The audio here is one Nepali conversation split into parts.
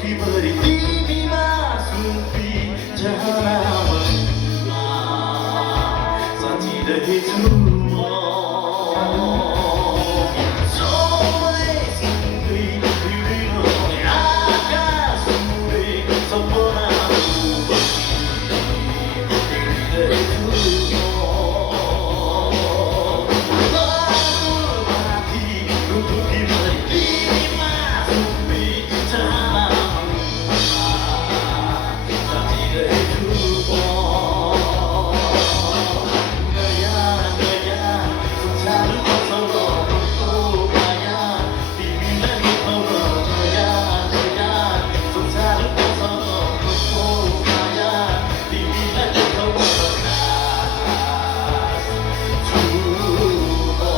भुकीभरि तिमीमा सुम्पी जहाँमा साँचिरहेछु म समयसँगै हिँडिरहने आकाश मुरे सपनाहरू हिँडिरहेछु माथि भुकीभरि तिमीमा सुम्पी जहाँमा साँचिरहेछु म नयाँ नयाँ संसार बसाउनको माया तिमीलाई देखाउन नयाँ नयाँ संसार बसाउनको माया तिमीलाई देखाउन छु म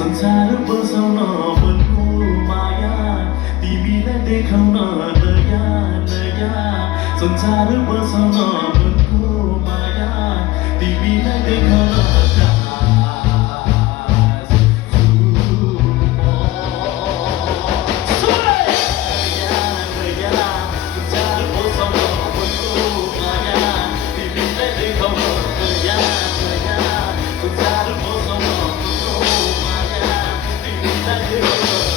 संसार बसाउनको माया तिमीलाई देखाउन नयाँ नयाँ संसार बसाउनको माया तिमीलाई देखाउन नयाँ नयाँ संसार बसाउन मनको माया तिमीलाई देखाउन नयाँ नयाँ संसार बसाउन मनको माया तिमीलाई देखाउन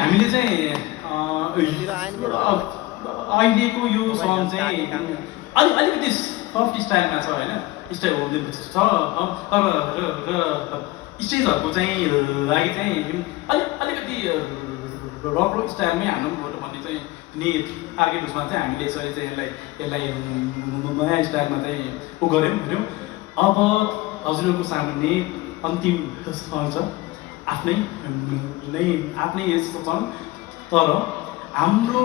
हामीले चाहिँ अहिलेको यो सङ चाहिँ अलिकति सफ्ट स्टाइलमा छ होइन स्टाइल छ तर स्टेजहरूको चाहिँ लागि चाहिँ अलिकति रक स्टाइलमै हान्नु पर्यो भन्ने चाहिँ नि आर्केडमा चाहिँ हामीले यसरी चाहिँ यसलाई नयाँ स्टाइलमा चाहिँ गऱ्यौँ अब हजुरहरूको सामुन्ने अन्तिम सङ छ आफ्नै यस्तो सङ तर हाम्रो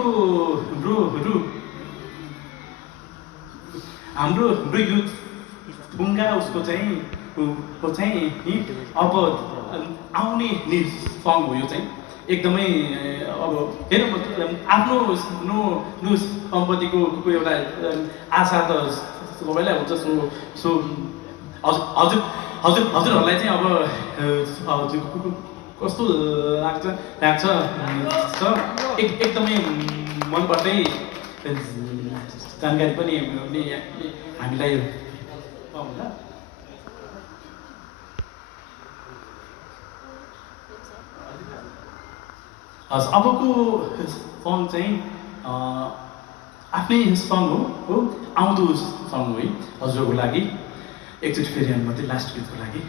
युथ बुङ्गा उसको चाहिँ नि अब आउने नि सङ हो यो चाहिँ एकदमै अब हेर्नु आफ्नो सम्पत्तिको एउटा आशा त सबैलाई हुन्छ सो हजुरहरूलाई चाहिँ अब कस्तो लाग्छ एकदमै मनपर्दै जानकारी पनि हामीलाई होला अबको सङ चाहिँ आफ्नै सङ हो आउँदो सङ हो है हजुरको लागि एकचोटि फेरि मात्रै लास्ट गीतको लागि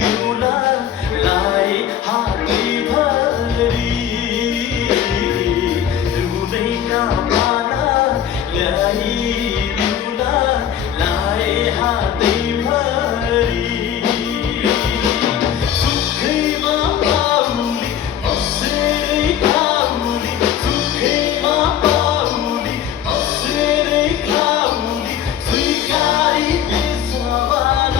दिउला लाई हातै भरि रुदैका पाना ल्याई दिउला लाई हातै भरि सुखैमा पाउली बसेरै खाउली सुखैमा पाउली बसेरै खाउली स्वीकारी बेसवान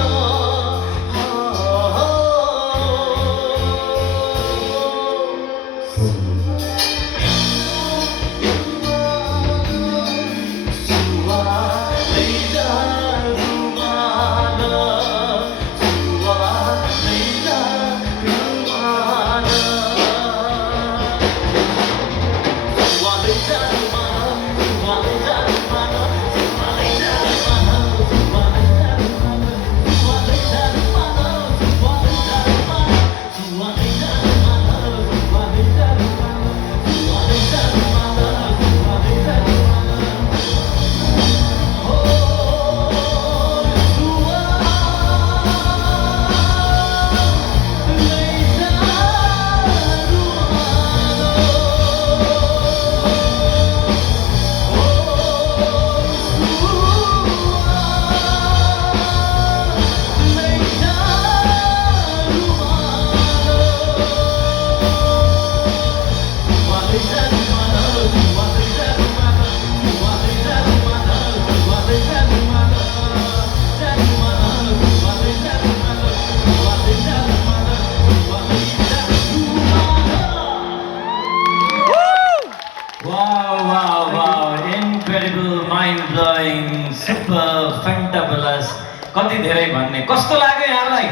Incredible, mind-blowing, super fantabulous. कति धेरै भन्ने कस्तो लाग्यो यहाँलाई?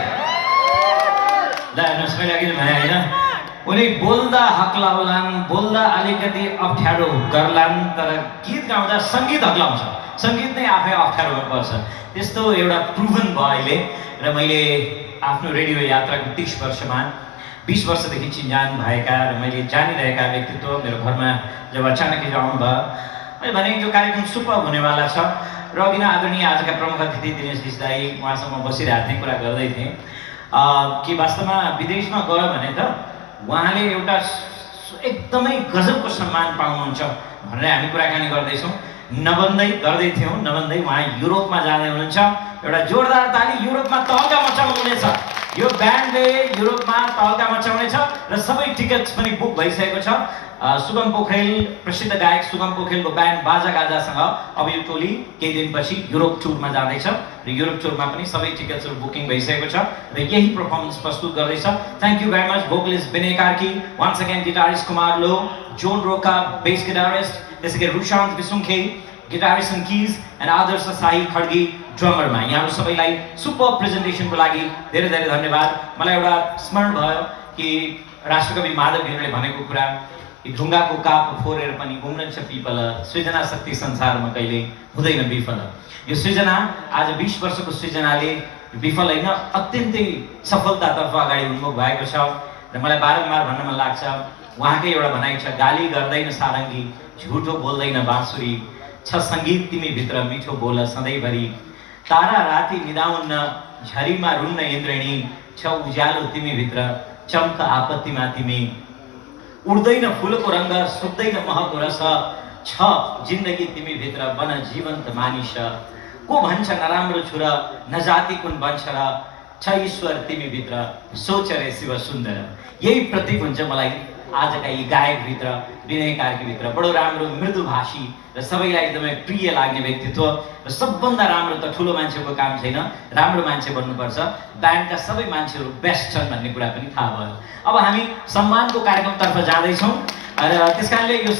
ल हेर्नुहोस् मैले अघि भने होइन उनी बोल्दा हक्लाउलान् बोल्दा अलिकति अप्ठ्यारो गर्लान् तर गीत गाउँदा सङ्गीत हक्लाउँछ सङ्गीत नै आफै अप्ठ्यारो पर्छ त्यस्तो एउटा प्रुभन भयो अहिले र मैले आफ्नो रेडियो यात्राको 30 वर्षमा 20 वर्षदेखि चिन्जान भएका र मैले जानिरहेका व्यक्तित्व मेरो घरमा जब अचानक आउनुभयो मैले भने जो कार्यक्रम सुपर हुनेवाला छ र अघि नै आदरणीय आजका प्रमुख अतिथि दिनेश दाई उहाँसँग बसिरहेको थिएँ कुरा गर्दै थिएँ कि वास्तवमा विदेशमा गयो भने त उहाँले एउटा एकदमै गजबको सम्मान पाउनुहुन्छ भनेर हामी कुराकानी गर्दैछौँ नभन्दै गर्दै थियौँ नभन्दै उहाँ युरोपमा जाँदै हुनुहुन्छ एउटा जोरदार ताली युरोपमा तहल्का मचाउनुहुनेछ यो ब्यान्डले युरोपमा तहल्का मचाउनेछ र सबै टिकट्स पनि बुक भइसकेको छ सुगम पोखरेल प्रसिद्ध गायक सुगम पोखरेलको ब्यान्ड बाजा गाजासँग अब यो टोली केही दिनपछि युरोप टुरमा जाँदैछ र युरोप टुरमा पनि सबै टिकट्सहरू बुकिङ भइसकेको छ र यही पर्फर्मेन्स प्रस्तुत गर्दैछ thank you very much vocalist Vinay Karki once again guitarist Kumar लो जोन रोका बेस गिटारिस्ट त्यसै गरी Rushant Bisunkhe guitarist and keys and Adarsh Sai Khadgi ड्रमरमा यहाँहरू सबैलाई सुपर प्रेजेन्टेसनको लागि धेरै धेरै धन्यवाद मलाई एउटा स्मरण भयो कि राष्ट्रकवि माधव घिमिरेले भनेको कुरा कि ढुङ्गाको काप फोरेर पनि घुम्रन्छ पिपल सृजना शक्ति संसारमा कहिले हुँदैन विफल यो सृजना आज 20 वर्षको सृजनाले विफल होइन अत्यन्तै सफलतातर्फ अगाडि उन्मुख भएको छ र मलाई बारम्बार भन्न मन लाग्छ उहाँकै एउटा भनाइ छ गाली गर्दैन सारङ्गी झुटो बोल्दैन बाँसुरी छ सङ्गीत तिमी भित्र मिठो बोल सधैँभरि तारा राति निदाउन्न झरीमा रुन्न इन्द्रेणी छ उज्यालो तिमी भित्र चम्क आपत्तिमा तिमी उड्दैन फुलको रङ्ग सुक्दैन महको रस छ जिन्दगी तिमी भित्र बन जीवन्त मानिस को भन्छ नराम्रो छु र नजाति कुन भन्छ र छ ईश्वर तिमी भित्र सोच रे शिव सुन्दर यही प्रतीक हुन्छ मलाई आजका यी गायकभित्र विनय कार्कीभित्र बडो राम्रो मृदुभाषी र सबैलाई एकदमै प्रिय लाग्ने व्यक्तित्व र सबभन्दा राम्रो त ठुलो मान्छेको काम छैन राम्रो मान्छे बन्नुपर्छ ब्यान्डका सबै मान्छेहरू बेस्ट छन् भन्ने कुरा पनि थाहा भयो अब हामी सम्मानको कार्यक्रमतर्फ जाँदैछौँ र त्यसकारणले यो